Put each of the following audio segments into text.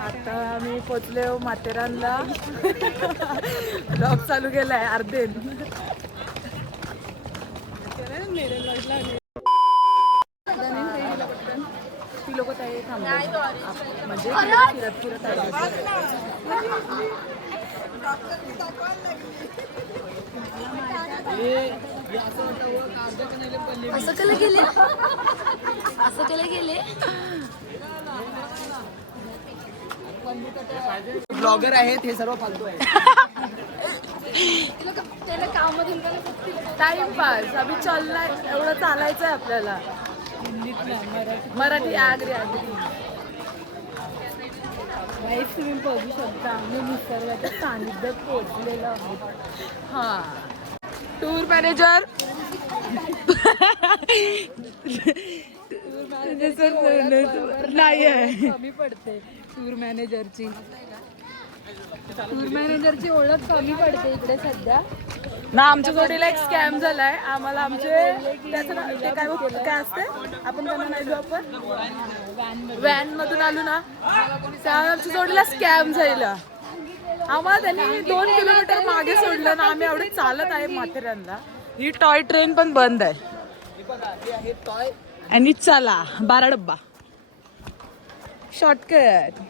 आता आम्ही पोचले माथेरानला. ब्लॉग चालू केलाय अर्धे. ती लोक तयारी थांबले म्हणजे फिरत फिरत असं केलं गेले असं केलं गेले. ब्लॉगर आहेत हे सर्व फालतू आहे. टाइमपास अभि चाललाय एवढं चालायचं आहे आपल्याला. मराठी आगरी आगरी लाईफ तुम्ही बघू शकता. आम्ही निसर्गाच्या सानिध्यात पोहोचलेलो आहोत. हा टूर मॅनेजर नाही आहे. कमी पडते टूर मॅनेजरची. टूर मॅनेजरची ओळख कमी पडते इकडे सध्या ना. आमच्या जोडीला एक स्कॅम झालाय. आम्हाला आमचे त्याचं ते काय असते आपण त्यांना नाही देऊ. आपण व्हॅन मधून आलो ना त्यामुळे आमच्या जोडीला स्कॅम झाला. आम्हाला त्यांनी 2 किलोमीटर मागे सोडलं ना. आम्ही एवढे चालत आहे माथेरानला. ही टॉय ट्रेन पण बंद आहे आणि चला 12 डब्बा शॉर्टकट.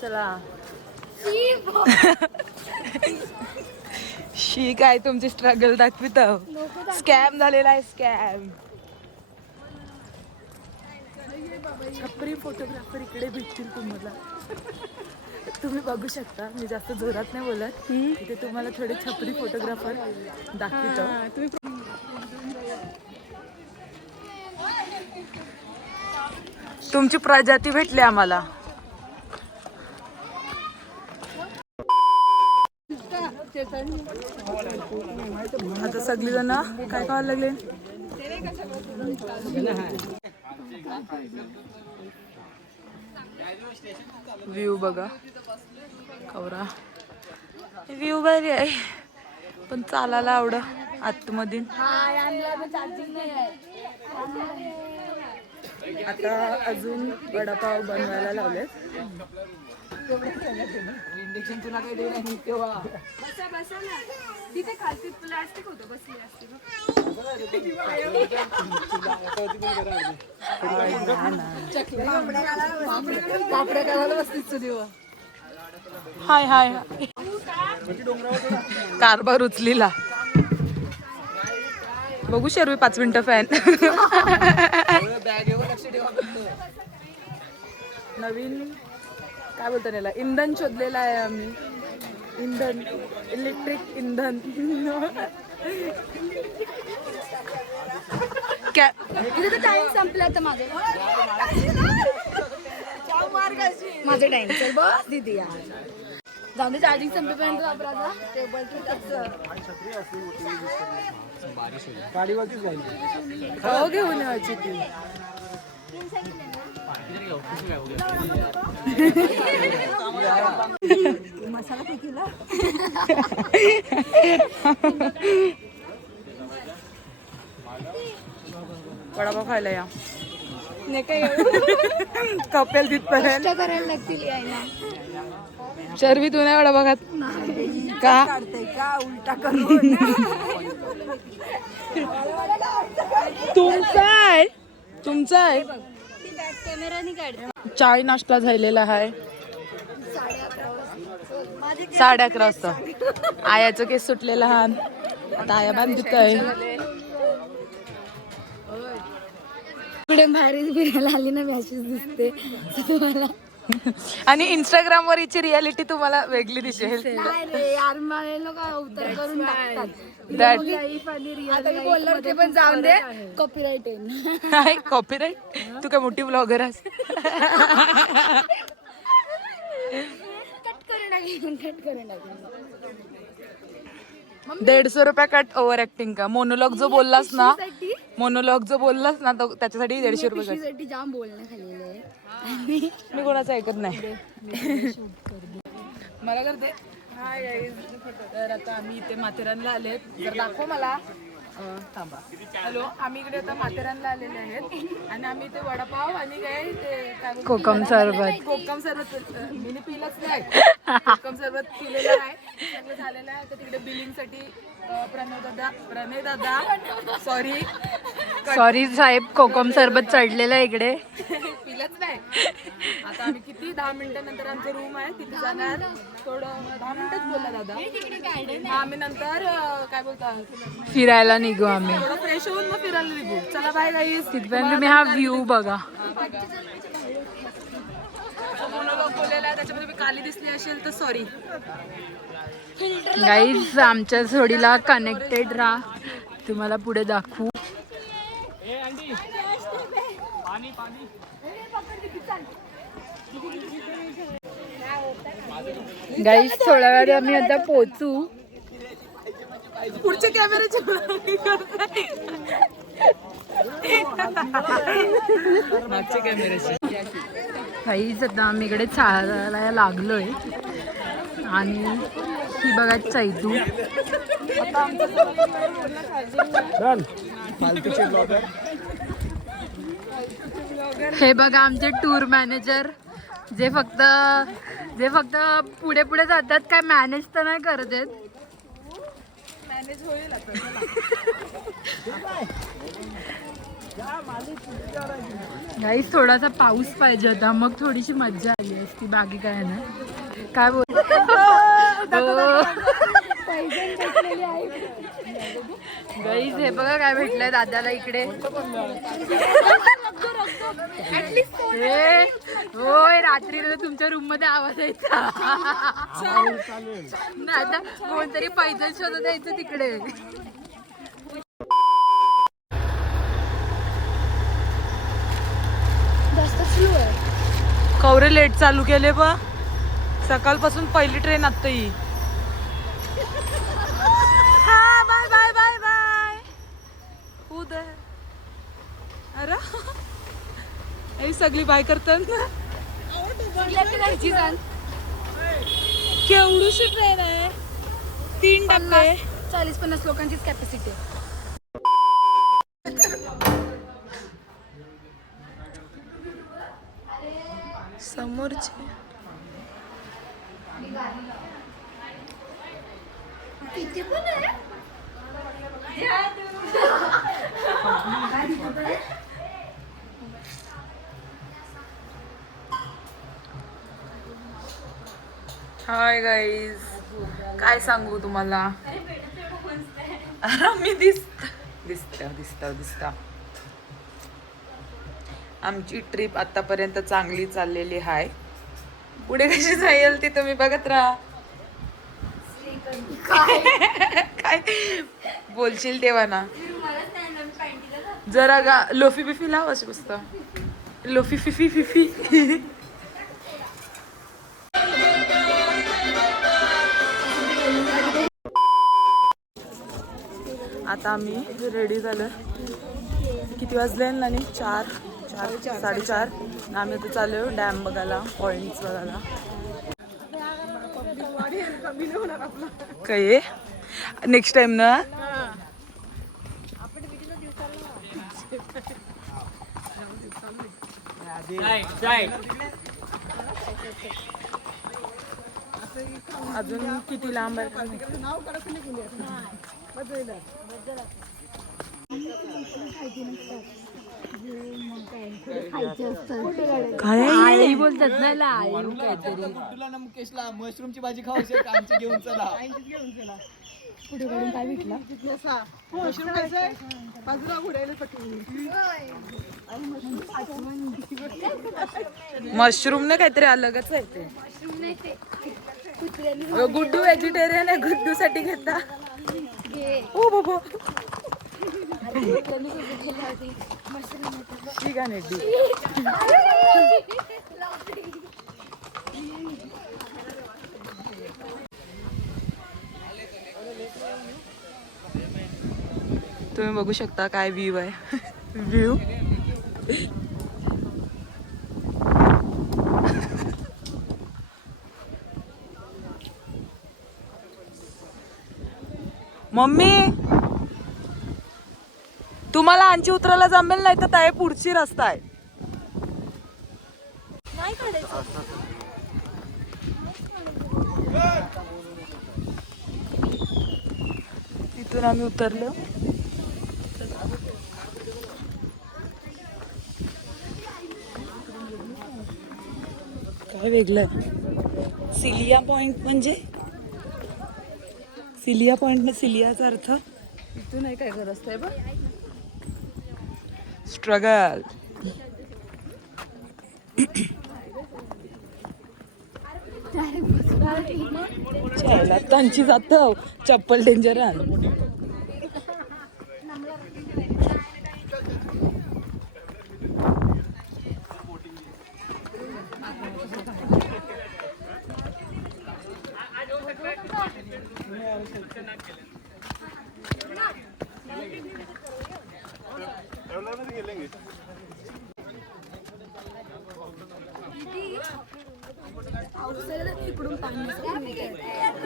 चला शी काय तुमची स्ट्रगल दाखवित. स्कॅम झालेला आहे स्कॅम. छपरी फोटोग्राफर इकडे भेटतील तुम्हाला. तुम्ही बघू शकता. मी जास्त जोरात नाही बोलत. इथे तुम्हाला थोडे छपरी फोटोग्राफर दाखवितो. तुमची प्रजाती भेटली आम्हाला. आता सगळी जण काय खायला लागले. व्ह्यू बघा कवरा. व्ह्यू भारी आहे पण चालायला आवडं आतमधून. आता अजून वडापाव बनवायला लावले. इंजेक्शन तुला काही देऊ नाही तेव्हा. तिथे खालती प्लास्टिक होतं बसली असते. पापड्या करायला बसतीस तुझी. हाय हाय कारभार उचलीला. बघू शर्वी 5 मिनिटं फॅन. नवीन काय बोलतो त्याला इंधन शोधलेलं आहे आम्ही. इंधन इलेक्ट्रिक इंधन. टाइम संपला तर माझं टाइम चल बस दीदी यार. जाऊ दे चार्जिंग संपेपर्यंत वापरायचा. टेबल गाडीवरतीच जाईल. हो घेऊन यायची ती. मसाला फेकीला. वडापाव खायला या. कपेल तिथपर्यंत करायला लागतील यायला. शर्वी तू नाही वडापाव खात का? का उलटा करून तुमचा आहे कॅमेराने काढ. चाय नाश्ता झालेला आहे. 11:30 वाजता आयाचं केस सुटलेला हा. आता आया बांधित आहे. इकडे बाहेर फिरायला आली ना मॅसेज दिसते तुम्हाला. आणि इंस्टाग्राम वर हिची रियालिटी तुम्हाला वेगळी दिसेल. नाही रे यार मला लोक अवतार करून टाकतात. That पण जाऊन दे कॉपीराइट आहे. कॉपीराइट. तू काय मोठी ब्लॉगर आहेस. कट करून टाक. 150 रुपये कट ओव्हर ऍक्टिंग का. मोनोलॉग जो बोललास ना त्याच्यासाठी 150 रुपये कट. साठी जाम बोलणं खाल्लेलं आहे. मी कोणाचं ऐकत नाही. मला करते. Hi guys. तर आता आम्ही इथे माथेरानला आले. जर दाखव मला. थांबा. हॅलो, आम्ही इकडे आता माथेरानला आलेले आहेत आणि आम्ही ते वडापाव आणि काय ते काय बोलतात? कोकम सरबत. कोकम सरबत मी पिलंच नाही. कोकम सरबत पिलेलं आहे, सगळं झालेलं आहे. तर तिकडे बिलिंगसाठी प्रणय दादा सॉरी साहेब, कोकम सरबत चढलेलं आहे इकडे. पिलंच नाही. आता आम्ही किती 10 मिनिटांनंतर आमचं रूम आहे तिथे जाणार. थोडं 10 मिनिटच बोलला दादा. आम्ही नंतर काय बोलतात फिरायला निघू आम्ही. थोडं फ्रेश होऊन मग फिरायला निघू. चला बाय गाईस. तिथपर्यंत तुम्ही हा व्ह्यू बघा. मोनोलॉग बोललेला आहे त्याच्यामध्ये मी काली दिसली असेल तर सॉरी. गाईज आमच्या जोडीला कनेक्टेड राहा, तुम्हाला पुढे दाखवू. गाईज थोड्या वेळात आम्ही आता पोहोचू. पुढच्या कॅमेऱ्याची मागच्या कॅमेऱ्याची. गाईज आता आम्ही इकडे चालायला लागलोय आणि ही बघा चैतू. हे बघा आमचे टूर मॅनेजर जे फक्त पुढे पुढे जातात, काय मॅनेज तर नाही करत आहेत. मॅनेज होईल आता. गाईस थोडासा पाऊस पाहिजे होता, मग थोडीशी मज्जा आली असती, बाकी काय नाही. काय बोल गाईस हे बघा काय भेटलंय दादाला इकडे. होय, रात्री तुमच्या रूम मध्ये आवाज यायचा. नाही आता कोणतरी पैदल शोधत यायचं तिकडे. कवरे लेट चालू केले बा. सकाळपासून पहिली ट्रेन आता ही. Bye bye bye bye. Uday अरे ही सगळी बाय करतात ना. केवढीशी ट्रेन आहे. 3 डब्बे 40-50 लोकांचीच कॅपॅसिटी. समोरची हाय गाईज, काय सांगू तुम्हाला. मी दिसता आमची ट्रिप आतापर्यंत चांगली चाललेली आहे. पुढे कशी जाईल ती तुम्ही बघत राहा. काय बोलशील तेव्हा ना. जरा लोफी बिफी लाव अशी मस्त. Lo-fi Phi Phi Phi Phi. आता आम्ही रेडी झालं. किती वाजले ना? 4:30. आम्ही आता चालू डॅम बघायला, पॉइंट्स बघायला. काय नेक्स्ट टाइम ना. अजून किती लांब आहे. काय आई बोलतात ना लाईव काहीतरी. मुकेशला मशरूमची भाजी खाऊ शकते, घेऊन चला. पुढे काढून काय भेटलं. मशरूम खायचंय. मशरूम ने काहीतरी अलगच आहे ते. गुड्डू व्हेजिटेरियन आहे, गुड्डू साठी घेता. ओ बाबा ठीक आहे. तुम्ही बघू शकता काय व्ह्यू आहे. व्ह्यू मम्मी तुम्हाला आणची उतरायला जमेल नाही तर त्या पुढची रस्ता आहे. नाही काढायचं. तिथून आम्ही उतरलो. काय वेगळं आहे. सिलिया पॉइंट म्हणजे सिलिया पॉइंट सिलियाचा अर्थ इथून आहे काय रस्ता आहे बघ. स्ट्रगल. त्यांची जात चप्पल डेंजर आहे.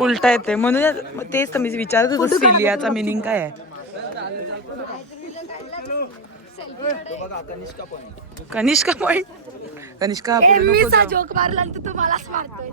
उलटा येते म्हणून तेच तर मी विचारत होतो सिलियाचा मिनिंग काय आहे. कनिष्का पॉइंट. कनिष्का जोक मारला तर तू मलाच मारतोय.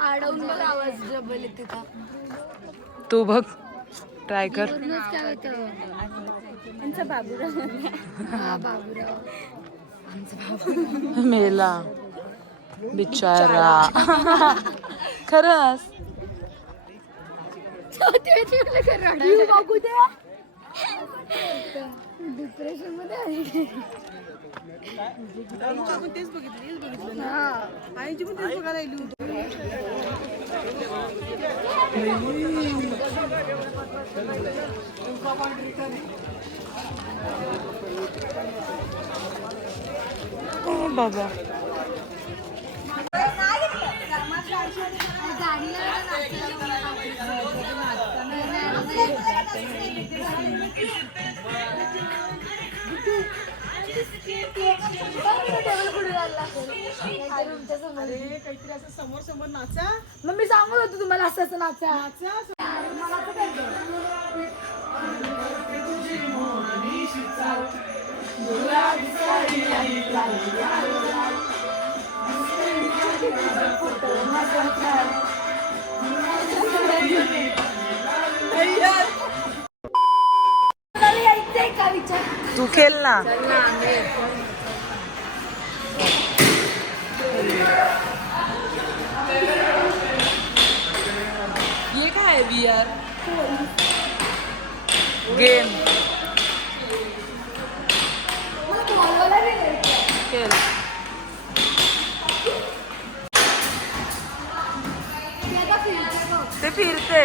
आडवून बघ आवाज डबल येते का तू बघ ट्राय कर. काय होतं आमचा बाबूराव. हा बाबूराव मेला बिचारा. खरंच डिप्रेशन मध्ये आहे. बाबा समोर समोर नाचा. मग मी सांगत होतो तुम्हाला असं असं नाचा. तू खेळ ना. ये काय आहे VR गेम. खेळ. ते फिरते.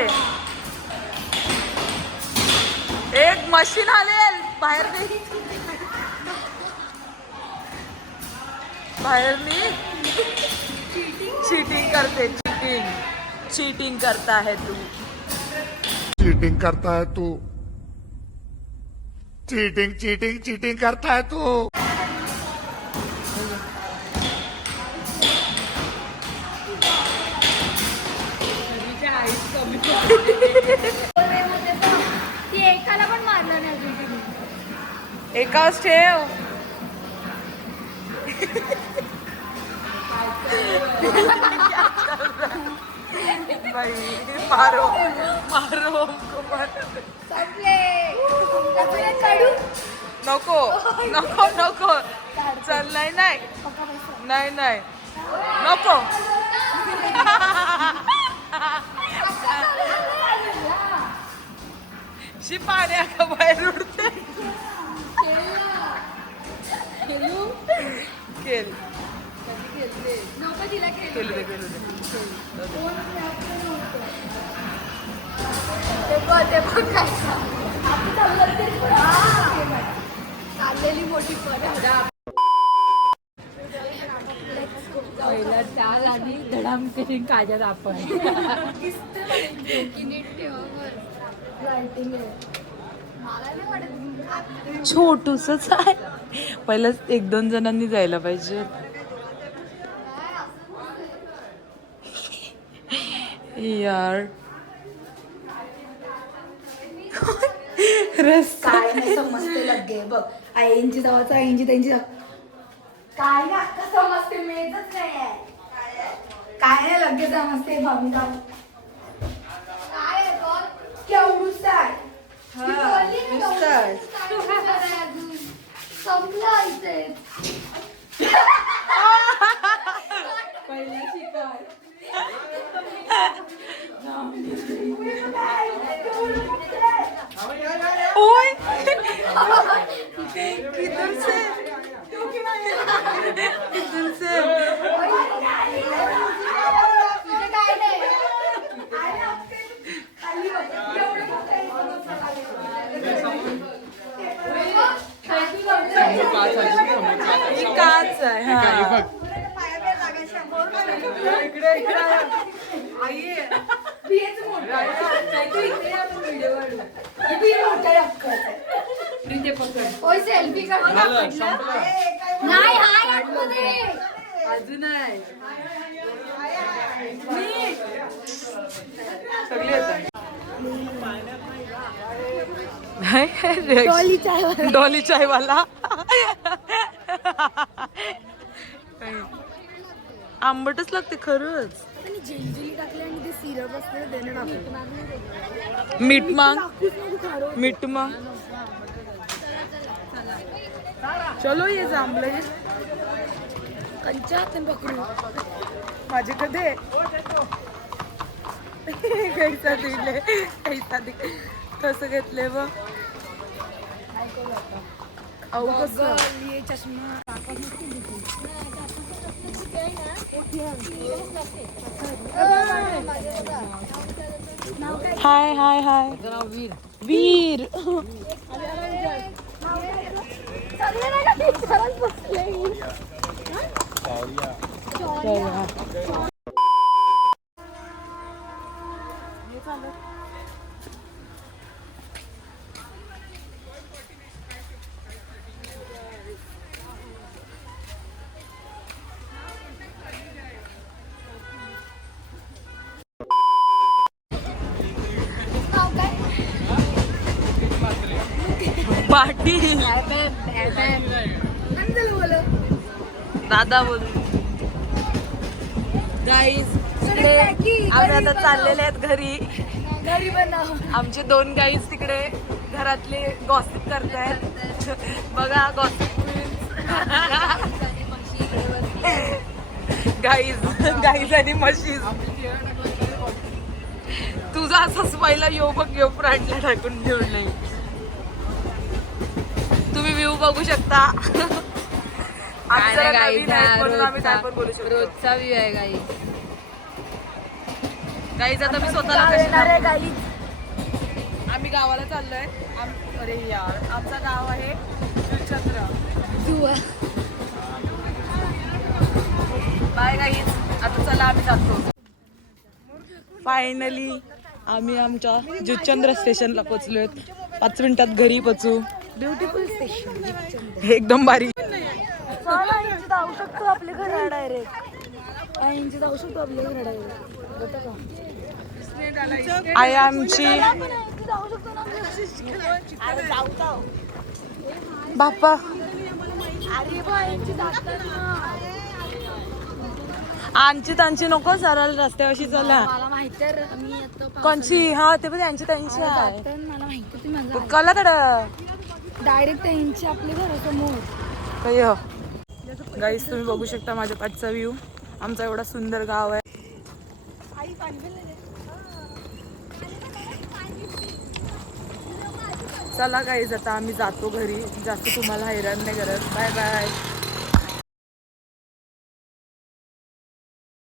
एक मशीन आले बाहेर नाही. बाहेर नाही. चीटिंग करते. चीटिंग करता है तू. चीटिंग करता है तू. चीटिंग करता है तू. एकाला पण मारलं नाही अजून. एकाच ठेव. भाई मारो मारो हमको मारो. नको नको नको. चल नाही नाही नाही नाही नको. शिपाण्या का बाहेर उडते. खेळ. खेळू दे खेळू दे. चाललेली मोठी बदाम कशी काजल आपण छोटूसच आहे. पहिलंच 1-2 जणांनी जायला पाहिजे. यार रस्ता काय नाही समजते लगे बघ आईंची जावाचा आईंची त्यांची काय ना अक्का समजते मेजच नाही आहे काय नाही लगे समजते भूमिका काय आहे गं केवढूच आहे संपलं इथे ओय किधर से किधर से काच आहे हा. सेल्फी नाही हाय आतमध्ये अजून आहे डॉली चाय वाला आंबटच लागते खरंच. मीठ मांग चलो ये जांभळे कंचात पकडू माझे कधे कैसा दिले कैसा दिले कसं घेतले बघ अहो कसं चष्मा हाय हाय हाय वीर पाटील दादा बोलू गाईज तिकडे आम्ही आता चाललेले आहेत घरी. आमचे 2 गाईज तिकडे घरातले गॉसिप करतायत. बघा गॉसिप गाईज आणि म्हशीज. तुझा असंच पहिला यो बघ यो फ्रंटला टाकून घेऊन नाही. तुम्ही व्ह्यू बघू शकता. रोजचा व्ह्यू आहे गाईज आता मी स्वतःला आम्ही गावाला चाललोय. अरे यार आमचं गाव आहे जुचंद्र. बाय गाईज आता चला आम्ही जातो. फायनली आम्ही आमच्या जुचंद्र स्टेशनला पोहोचलोय. 5 मिनिटात घरी पोहोचू. ब्युटिफुल स्टेशन एकदम भारी. जाऊ शकतो आपल्या घरा डायरेक्ट जाऊ शकतो आपल्या घरा डायरेक्ट आई आमची बाप्पा आमची त्यांची नको सरळ रस्त्यावरशी चला. मला माहिती आहे मी आता कोणची हा ते पण त्यांची त्यांची आहे मला माहिती होती माझा कला तर डायरेक्ट त्यांची आपल्या घरासमोर. गाईस तुम्ही बघू शकता माझ्या पाठचा व्ह्यू. आमचा एवढा सुंदर गाव आहे. चला गाईज आता आम्ही जातो घरी. जास्त तुम्हाला हैराण नाही करत. Bye bye.